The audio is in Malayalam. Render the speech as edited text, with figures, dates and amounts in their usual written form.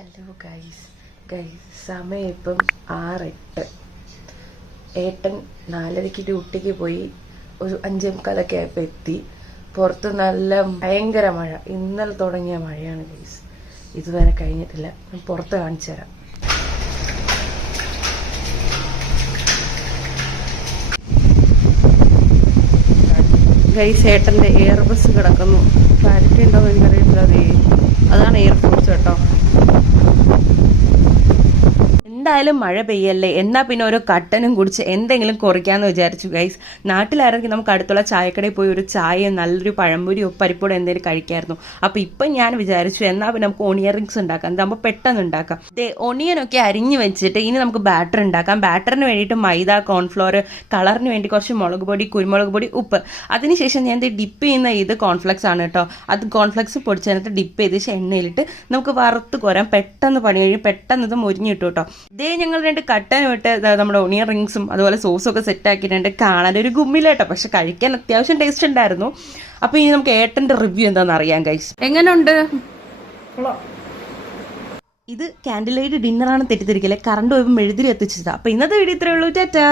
ഹലോ ഗൈസ് സമയം ഇപ്പം 6:08. ഏട്ടൻ 4:30 ഡ്യൂട്ടിക്ക് പോയി. ഒരു 5:45 ആയപ്പോൾ എത്തി. പുറത്ത് നല്ല ഭയങ്കര മഴ. ഇന്നലെ തുടങ്ങിയ മഴയാണ് ഗൈസ്, ഇതുവരെ കഴിഞ്ഞിട്ടില്ല. ഞാൻ പുറത്ത് കാണിച്ചു തരാം. ഗൈസ്, ഏട്ടൻ്റെ എയർ ബസ് കിടക്കുന്നു. ക്ലാരിറ്റി ഉണ്ടോ എന്ന് എനിക്കറിയില്ല. അതാണ് എയർ ഫോഴ്സ് കേട്ടോ. എന്തായാലും മഴ പെയ്യല്ലേ, എന്നാൽ പിന്നെ ഓരോ കട്ടനും കുടിച്ച് എന്തെങ്കിലും കുറയ്ക്കാമെന്ന് വിചാരിച്ചു ഗൈസ്. നാട്ടിലായിരുന്നെങ്കിൽ നമുക്ക് അടുത്തുള്ള ചായക്കടയിൽ പോയി ഒരു ചായയും നല്ലൊരു പഴംപൊരിയോ പരിപ്പോടോ എന്തെങ്കിലും കഴിക്കായിരുന്നു. അപ്പോൾ ഇപ്പം ഞാൻ വിചാരിച്ചു എന്നാൽ പിന്നെ നമുക്ക് ഓണിയൻ റിങ്സ് ഉണ്ടാക്കാം. ഇതാകുമ്പോൾ പെട്ടെന്ന് ഉണ്ടാക്കാം. ഒണിയനൊക്കെ അരിഞ്ഞ് വെച്ചിട്ട് ഇനി നമുക്ക് ബാറ്റർ ഉണ്ടാക്കാം. ബാറ്ററിന് വേണ്ടിയിട്ട് മൈദ, കോൺഫ്ലോർ, കളറിന് വേണ്ടി കുറച്ച് മുളക് പൊടി, കുരുമുളക് പൊടി, ഉപ്പ്. അതിനുശേഷം ഞാൻ ഡിപ്പ് ചെയ്യുന്ന ഇത് കോൺഫ്ലെക്സ് ആണ് കേട്ടോ. അത് കോൺഫ്ലെക്സ് പൊടിച്ചതിനകത്ത് ഡിപ്പ് ചെയ്ത് എണ്ണയിലിട്ട് നമുക്ക് വറുത്ത് കോരാം. പെട്ടെന്ന് പണി കഴിയും, പെട്ടെന്ന് ഇത് മുരിഞ്ഞു കിട്ടും കേട്ടോ. ഞങ്ങൾ 2 കട്ടനും ഇട്ട് നമ്മുടെ ഒണിയൻ റിങ്സും അതുപോലെ സോസും ഒക്കെ സെറ്റ് ആക്കിയിട്ടുണ്ട്. കാണാൻ ഒരു ഗുമ്മിലേട്ടോ, പക്ഷെ കഴിക്കാൻ അത്യാവശ്യം ടേസ്റ്റ് ഉണ്ടായിരുന്നു. അപ്പൊ ഇനി നമുക്ക് ഏട്ടന്റെ റിവ്യൂ എന്താണെന്ന് അറിയാം ഗൈസ്. എങ്ങനെയുണ്ട്? ഇത് ക്യാൻഡിൽ ലൈറ്റ് ഡിന്നറാണ്, തെറ്റിദ്ധരിക്കല്ലേ. കറണ്ട് പോയപ്പോൾ മെഴുതിരി എത്തിച്ചതാ. അപ്പൊ ഇന്നത്തെ വീഡിയോ ഇത്രയേ ഉള്ളൂ. ടാറ്റാ.